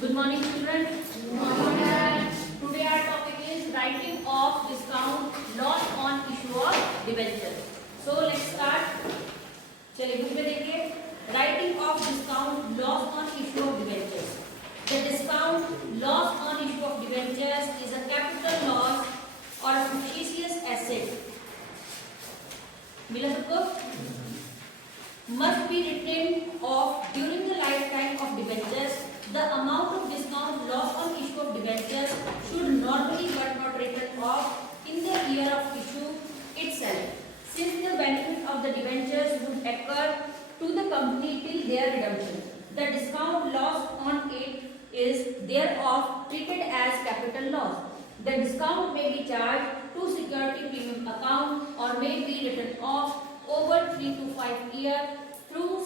Good morning, children. Good morning. Today our topic is writing of discount loss on issue of debentures. So let's start. चलिए बुक में देखिए. Writing of discount loss on issue of debentures. The discount loss on issue of debentures is a capital loss or a fictitious asset. मिला सबको? Must be written off during the lifetime of debentures. The amount of discount loss on issue of debentures should normally but not written off in the year of issue itself, since the benefit of the debentures would occur to the company till their redemption. The discount loss on it is thereof treated as capital loss. The discount may be charged to security premium account or may be written off over 3 to 5 years through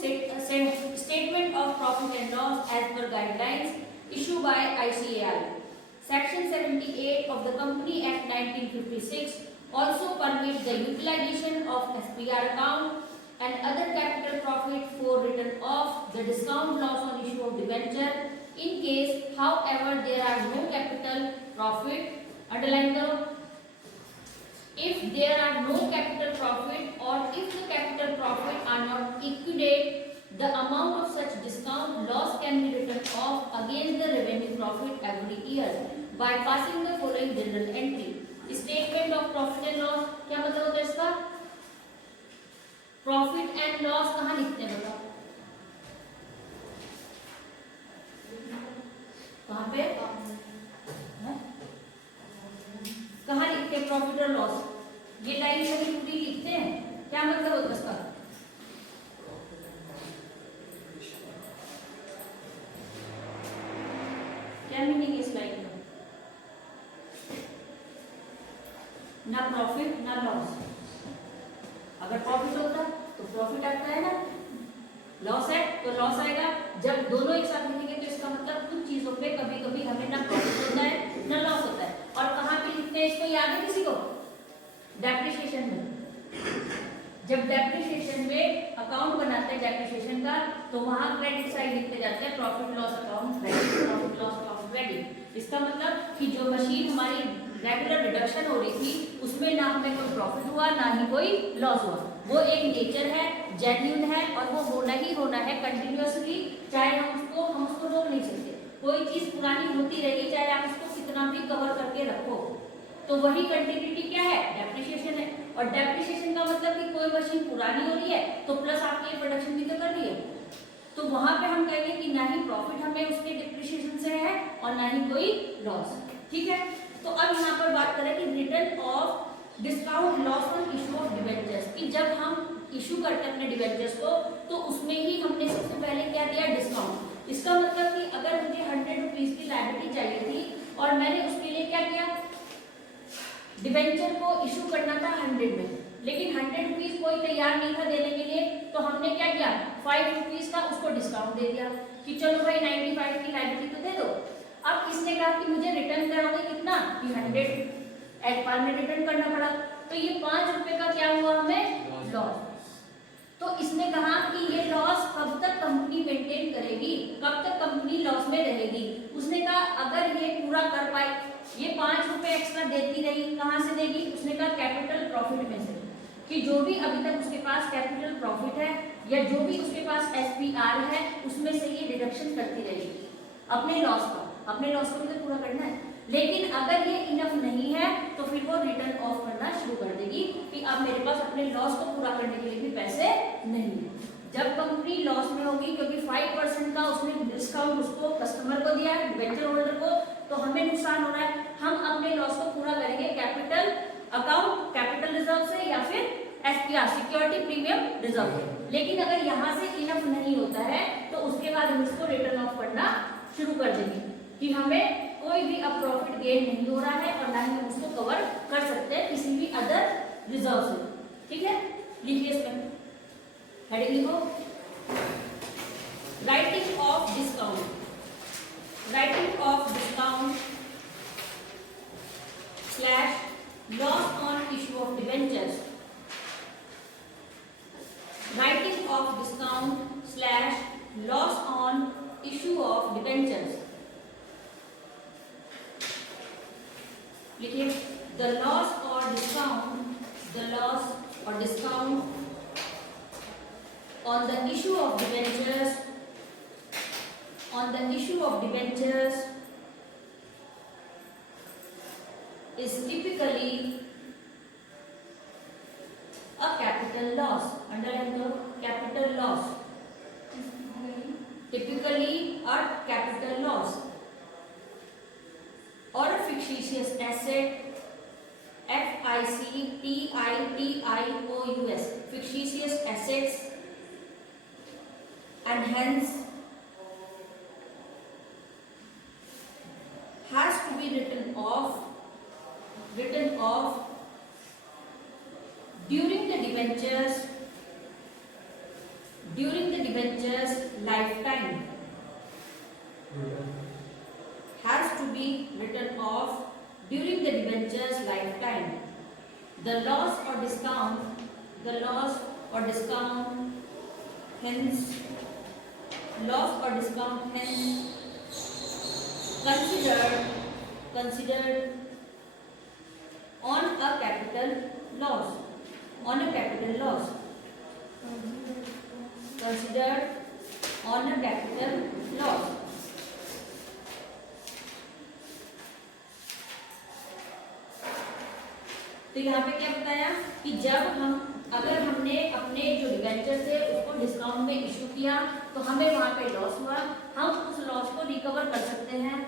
statement of profit and loss as per guidelines issued by ICAI. Section 78 of the Company Act 1956 also permits the utilization of SPR account and other capital profit for written off the discount loss on issue of debenture in case, however, there are no capital profit. Underline करो. If there are no capital profit or if the capital profit are not equate, the amount of such discount loss can be written off against the revenue profit every year by passing the following journal entry. Statement of profit and loss. क्या मतलब होता है इसका? Profit and loss कहाँ लिखते हैं बताओ? कहाँ पे? कहाँ लिखते हैं प्रॉफिट और लॉस? ये लाइन सभी पूरी लिखते हैं. क्या मतलब होता है इसका? क्या मीनिंग है इस लाइन का? ना प्रॉफिट ना लॉस. अगर प्रॉफिट होता तो प्रॉफिट आता है ना, लॉस है तो लॉस आएगा. जब दोनों एक साथ लिखेंगे तो इसका मतलब कुछ चीजों पे कभी कभी हमें ना प्रॉफिट होता है ना लॉस होता है. और कहाँ पे लिखते हैं इसको? याद है किसी को? डेप्रिसिएशन में. जब डेप्रिसिएशन में अकाउंट बनाते हैं डेप्रिसिएशन का, तो वहां क्रेडिट साइड लिखते जाते हैं profit loss account credit, profit loss account credit. इसका मतलब कि जो मशीन हमारी रेगुलर रिडक्शन हो रही थी उसमें ना हमें कोई प्रॉफिट हुआ ना ही कोई लॉस हुआ. वो एक नेचर है, जेन्युइन है और वो होना ही होना है कंटिन्यूअसली. चाहे हम उसको रोक नहीं सकते. कोई चीज पुरानी होती रहेगी चाहे आप उसको कितना भी कवर करके रखो, तो वही कंटिन्यूटी क्या है? डेप्रिसिएशन है. और डेप्रिसिएशन का मतलब कि कोई मशीन पुरानी हो रही है तो प्लस आपकी प्रोडक्शन भी तो कर रही है, तो वहां पे हम कहेंगे कि ना ही प्रॉफिट हमें उसके डिप्रिसिएशन से है और ना ही कोई लॉस. ठीक है. तो अब यहाँ पर बात करें कि return of discount loss on issue of debentures, कि जब हम इशू करते हैं अपने डिबेंचर्स को तो उसमें ही हमने सबसे पहले क्या दिया? डिस्काउंट. इसका मतलब कि अगर मुझे 100 रुपीज की लायबिलिटी चाहिए थी और मैंने उसके लिए क्या किया? डिबेंचर को इशू करना था 100 में, लेकिन 100 रुपीज कोई तैयार नहीं था देने के लिए, तो हमने क्या किया? 5 रुपीज का उसको डिस्काउंट दे दिया कि चलो भाई 95 की लायबिलिटी तो दे दो. अब किसने कहा कि मुझे रिटर्न करोगे कितना? कि 100 एक बार में रिटर्न करना पड़ा, तो ये 5 रुपए का क्या हुआ? हमें लॉस. तो इसने कहा कि ये लॉस कब तक कंपनी मेंटेन करेगी, कब तक कंपनी लॉस में रहेगी. उसने कहा अगर ये पूरा कर पाए, ये 5 रुपए एक्स्ट्रा देती रही, कहाँ से देगी? उसने कहा कैपिटल प्रॉफिट में से, कि जो भी अभी तक उसके पास कैपिटल प्रॉफिट है या जो भी उसके पास एसपीआर है उसमें से ये डिडक्शन करती रहेगी अपने लॉस का. अपने लॉस को भी तो पूरा करना है. लेकिन अगर ये इनफ नहीं है तो फिर वो रिटर्न ऑफ करना शुरू कर देगी कि अब मेरे पास अपने लॉस को पूरा करने के लिए भी पैसे नहीं है. जब कंपनी लॉस में होगी क्योंकि 5% का उसने डिस्काउंट उसको कस्टमर को दिया है, डिबेंचर होल्डर को, तो हमें नुकसान हो रहा है. हम अपने लॉस को पूरा करेंगे कैपिटल अकाउंट, कैपिटल रिजर्व से या फिर एसपीआर सिक्योरिटी प्रीमियम रिजर्व से. लेकिन अगर यहाँ से इनफ नहीं होता है तो उसके बाद हम इसको रिटर्न ऑफ करना शुरू कर देंगे कि हमें कोई भी अब प्रॉफिट गेन नहीं हो रहा है और ना ही हम उसको कवर कर सकते हैं किसी भी अदर रिजर्व से. ठीक है. लिखिए इसमें हेडिंग लिखो. Writing of discount. Writing of discount / loss on issue of debentures. Writing of discount / loss on issue of debentures. the loss or discount on the issue of debentures is typically a capital loss. Underline the capital loss. Typically a capital loss or a fictitious asset. FICTITIOUS, fictitious assets, and hence has to be written off during the debentures lifetime. Has to be written off during the debentures lifetime. The loss or discount hence considered on a capital loss. Considered on a capital loss. तो यहाँ पे क्या बताया कि अगर हमने अपने जो डिबेंचर थे उसको डिस्काउंट में इशू किया तो हमें वहां पे लॉस हुआ, हम उस लॉस को रिकवर कर सकते हैं।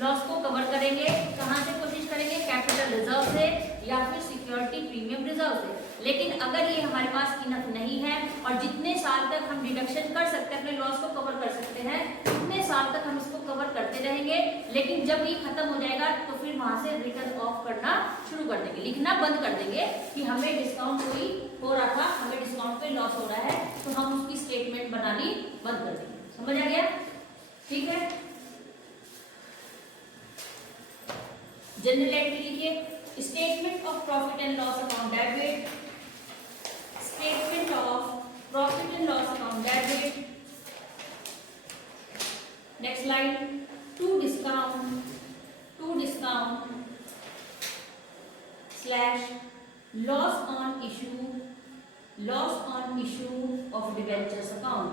लॉस को कवर करेंगे कहां से कोशिश करेंगे? कैपिटल रिजर्व से या फिर सिक्योरिटी प्रीमियम रिजर्व से। लेकिन अगर ये हमारे पास इनफ नहीं है और जितने साल तक हम डिडक्शन कर सकते हैं, अपने लॉस को कवर कर सकते हैं, उतने साल तक हम इसको कवर करते रहेंगे। लेकिन जब ये खत्म हो जाएगा तो फिर वहां से रिटर्न ऑफ करना शुरू कर देंगे, लिखना बंद कर देंगे कि हमें डिस्काउंट कोई हो रहा था, हमें डिस्काउंट पे लॉस हो रहा है, तो हम उसकी स्टेटमेंट बनानी बंद कर देंगे। समझ आ गया? ठीक है। जनरल एंट्री लिखिए, statement of profit and loss account debit, statement of profit and loss account debit. Next line, to discount slash loss on issue of debentures account,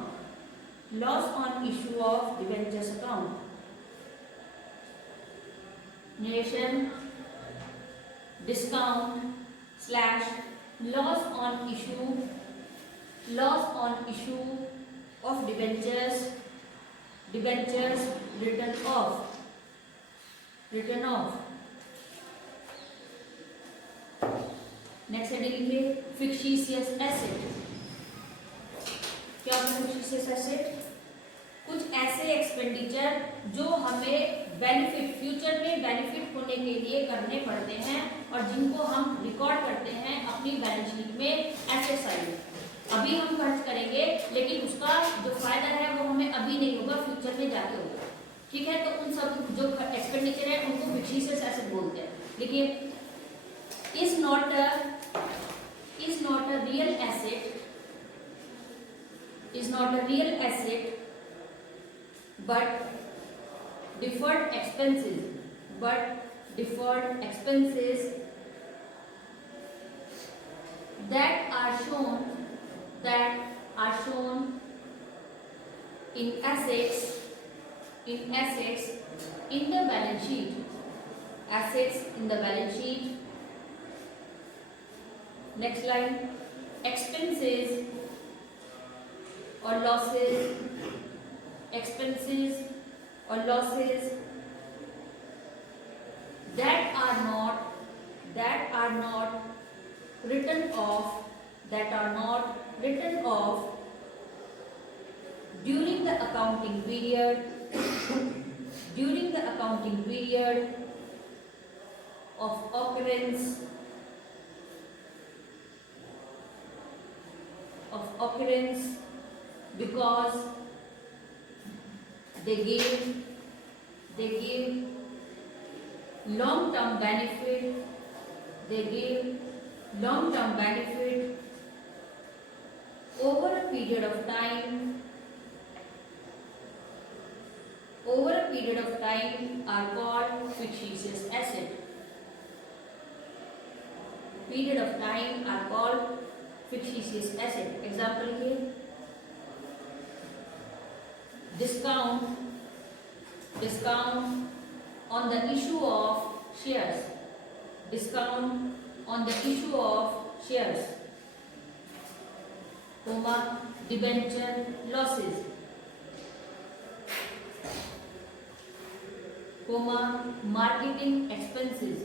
Narration, discount slash loss on issue of debentures written off. Next heading लिखिए, fictitious asset। क्या होता है fictitious asset? कुछ ऐसे एक्सपेंडिचर जो हमें benefit, future में बेनिफिट होने के लिए करने पड़ते हैं और जिनको हम रिकॉर्ड करते हैं अपनी बैलेंस शीट में एसेट साइड में। अभी हम खर्च करेंगे लेकिन उसका जो फायदा है वो हमें अभी नहीं होगा, फ्यूचर में जाके होगा। ठीक है, तो उन सब जो एक्सपेंडिचर है उनको फिक्टिशियस एसेट बोलते हैं। देखिए, is not a real asset but deferred expenses that are shown in assets in the balance sheet. Next line, expenses or losses that are not written off during the accounting period of occurrence because they give long-term benefit over a period of time period of time are called fictitious asset. Period of time are called fictitious asset. Example here, discount on the issue of shares. Discount on the issue of shares, comma, debenture losses, comma, marketing expenses.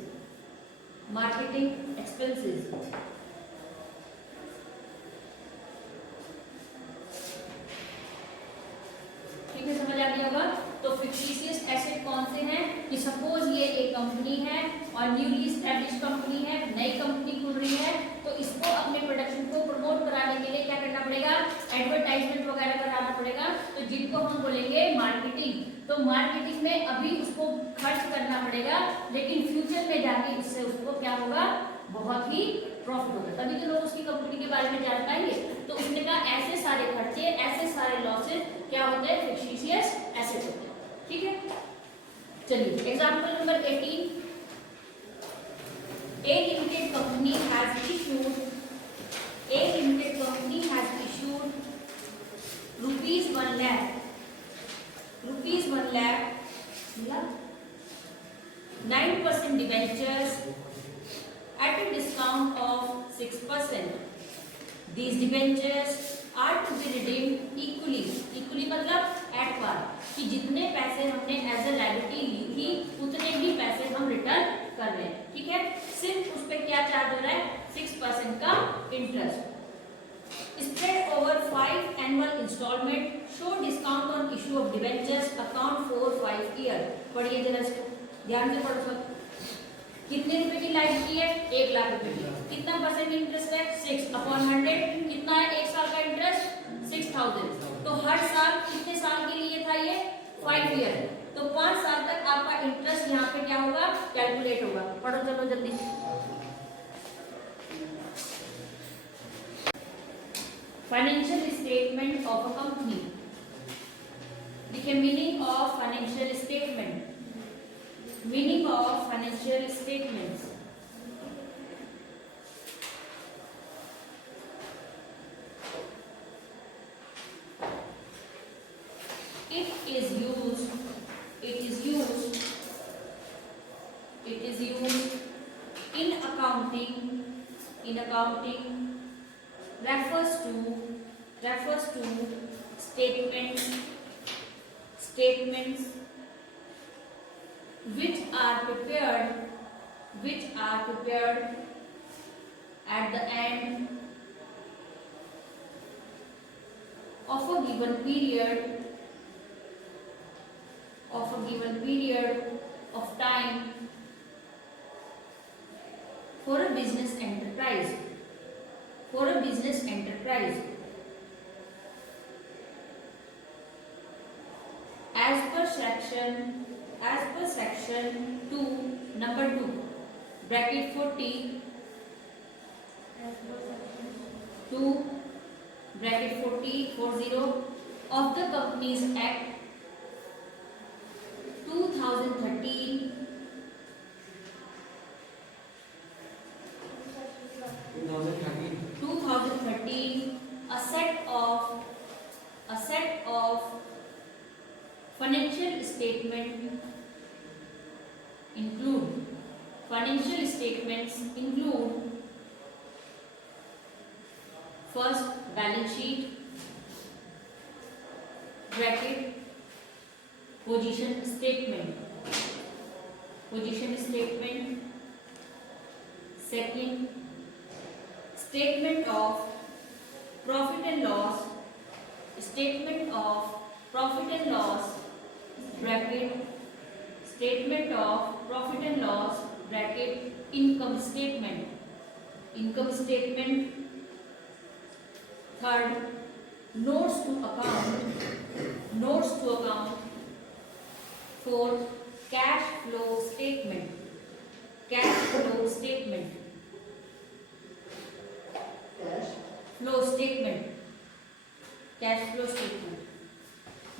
ठीक है, समझ आ गया होगा। तो fictitious asset कौन से हैं कि सपोज ये एक कंपनी है और न्यूली एस्टैब्लिश कंपनी है, नई कंपनी खुल रही है, तो इसको अपने प्रोडक्शन को प्रमोट कराने के लिए क्या करना पड़ेगा, एडवर्टाइजमेंट वगैरह कराना पड़ेगा, तो जिनको हम बोलेंगे मार्केटिंग। तो मार्केटिंग में अभी उसको खर्च करना पड़ेगा, लेकिन फ्यूचर में जाके इससे उसको क्या होगा, बहुत ही प्रॉफिट होगा, तभी तो लोग उसकी कंपनी के बारे में जान पाएंगे। तो उसने कहा ऐसे सारे खर्चे, ऐसे सारे लॉसेस क्या होते हैं, फिक्टिशियस एसेट होते हैं। ठीक है, चलिए example number 18, A limited company has issued rupees 1 lakh 9% debentures at a discount of 6%. These debentures are to be redeemed equally मतलब at par, कि जितने पैसे हमने एज ए लायबिलिटी ली थी उतने ही पैसे हम रिटर्न कर रहे हैं। ठीक है, सिर्फ उस पर क्या चार्ज हो रहा है, 6% का interest. Spread over 5 annual installment, show discount on issue of debentures, account for 5 year। पढ़िए जरा इसको ध्यान से पढ़ो सब। कितने रुपए की लायबिलिटी है, 1 लाख रुपए की। कितना परसेंट इंटरेस्ट है, 6/100। कितना है एक साल का इंटरेस्ट, 6000। तो हर साल कितने साल के लिए था ये, 5 ईयर। तो 5 साल तक आपका इंटरेस्ट यहाँ पे क्या होगा, कैलकुलेट होगा। पढ़ो चलो जल्दी। Financial statement of a company. देखिए meaning of financial statement. Meaning of financial statements. It is used in accounting refers to statements which are prepared at the end of a given period of time for a business enterprise. As per section 2 number 2 bracket 40 2 bracket 40 of the Companies Act 2013 a set of financial statements include first balance sheet bracket position statement second statement of profit and loss bracket statement of profit and loss bracket income statement third notes to account fourth cash flow statement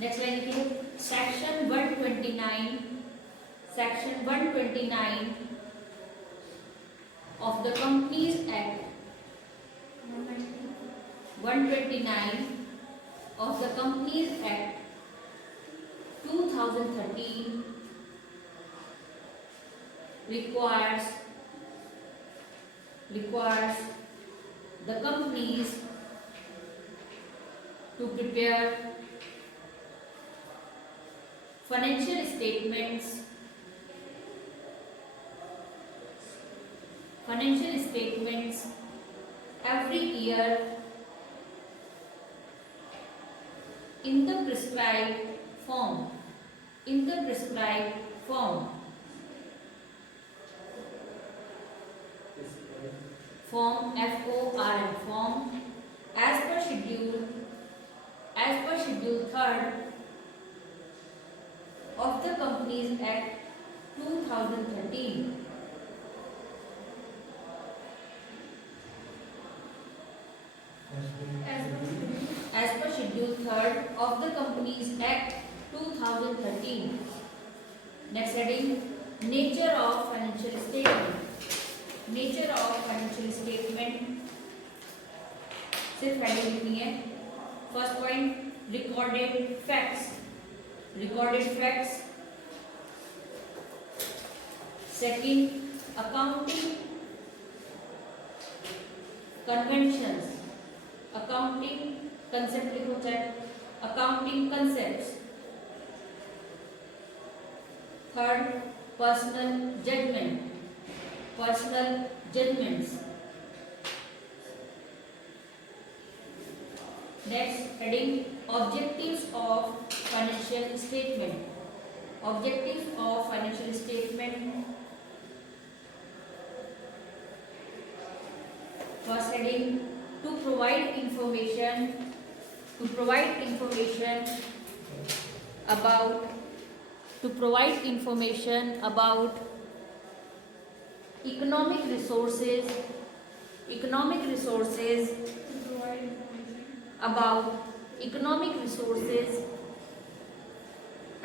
next line लिखिए सेक्शन 129 of the Companies Act 129 of the Companies Act 2013 requires the companies to prepare financial statements every year in the prescribed form form form as per schedule 3rd of the Companies Act 2013. As per schedule 3rd of the Companies Act 2013. Next heading, nature of financial statement. सिर्फ heading लिखनी है. First point recorded facts. Second accounting conventions. Accounting concept लिखो चाहे accounting concepts. Third personal judgements. Next heading objectives of financial statement. First heading to provide information about economic resources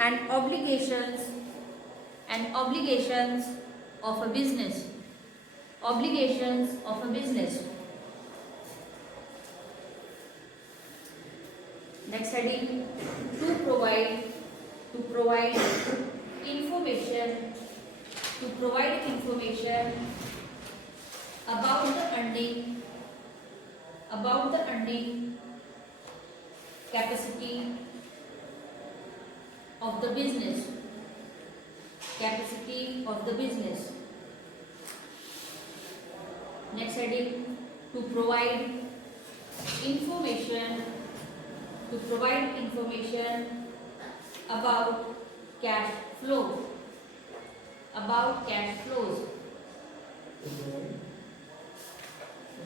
and obligations of a business. Next heading, to provide information about the earning capacity of the business. Next heading, to provide information about cash flows.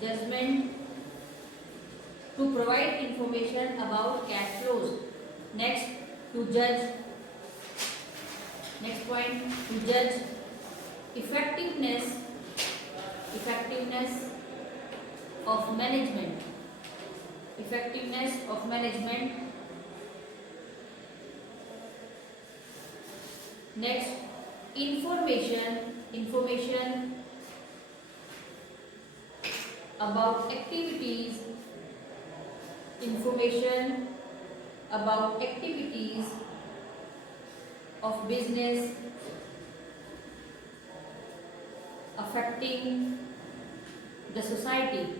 Judgment, to provide information about cash flows. Next, to judge. Next point, to judge effectiveness of management. Next, information about activities of business affecting the society.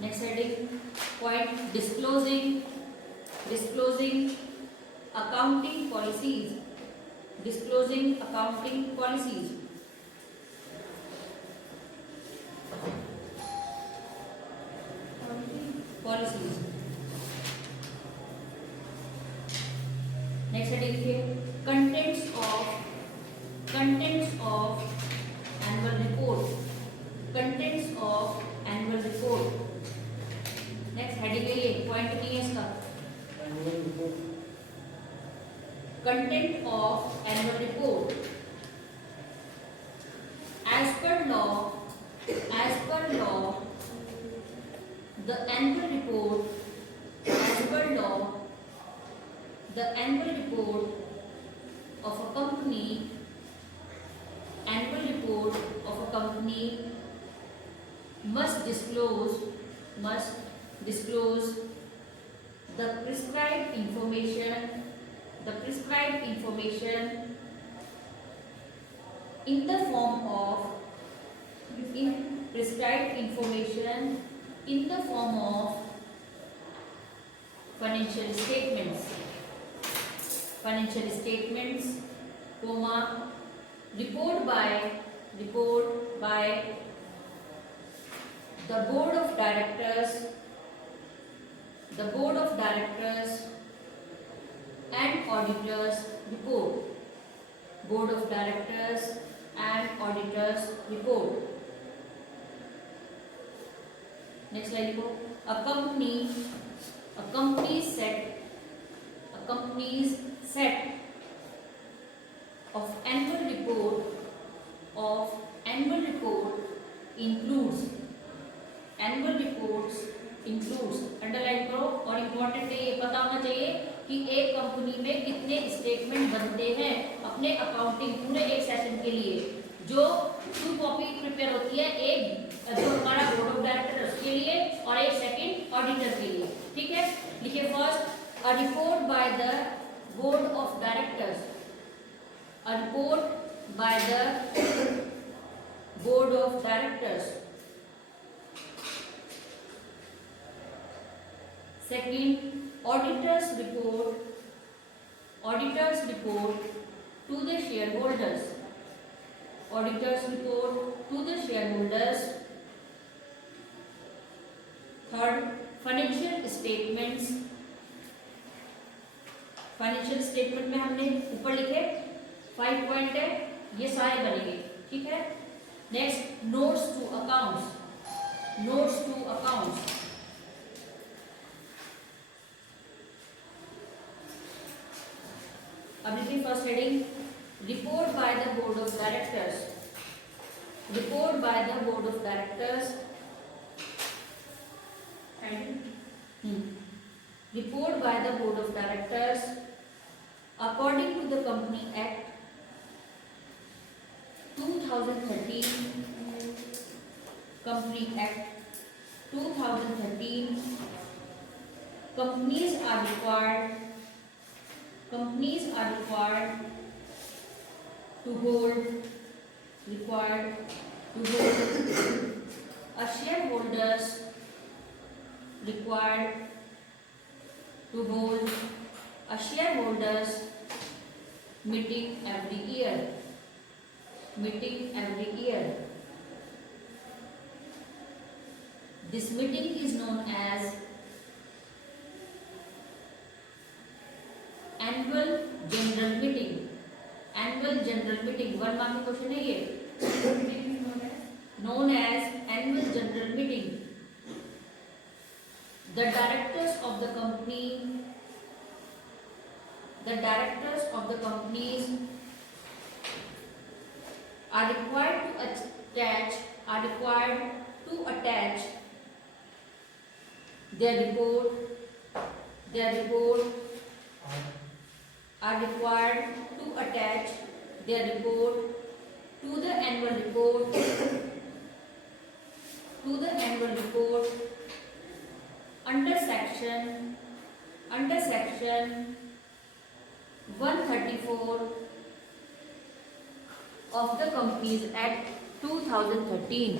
Next heading, point disclosing accounting policies. Next heading here, contents of annual report. Next heading है ये, पॉइंट नहीं है इसका. Content of annual report. As per law, as per law, the annual report, as per law, the annual report of a company, annual report of a company must disclose the prescribed information in the form of financial statements, comma, report by the board of directors and auditors report. Board of directors and auditors report. Next slide go. A company's set of annual report includes underline करो और इम्पोर्टेंट है ये पता होना चाहिए कि एक कंपनी में कितने स्टेटमेंट बनते हैं अपने अकाउंटिंग पूरे एक सेशन के लिए। जो 2 कॉपी प्रिपेयर होती है, एक जो हमारा बोर्ड ऑफ डायरेक्टर उसके लिए और एक सेकंड ऑडिटर के लिए। ठीक है, लिखिए first a report by the board of directors, a report by the board of directors. Second, auditors report to the shareholders. Auditors report to the shareholders. Third, financial statements में हमने ऊपर लिखे 5 पॉइंट है, ये सारे बनेंगे। ठीक है, नेक्स्ट नोट्स टू अकाउंट्स। अब लिखिए first heading report by the board of directors. Report by the board of directors report by the board of directors according to the company act 2013 company act 2013 companies are required to hold a shareholders meeting every year. This meeting is known as annual general meeting. 1 मार्क का क्वेश्चन है ये। known as annual general meeting. The directors of the companies are required to attach their report to the annual report under section 134 of the Companies Act 2013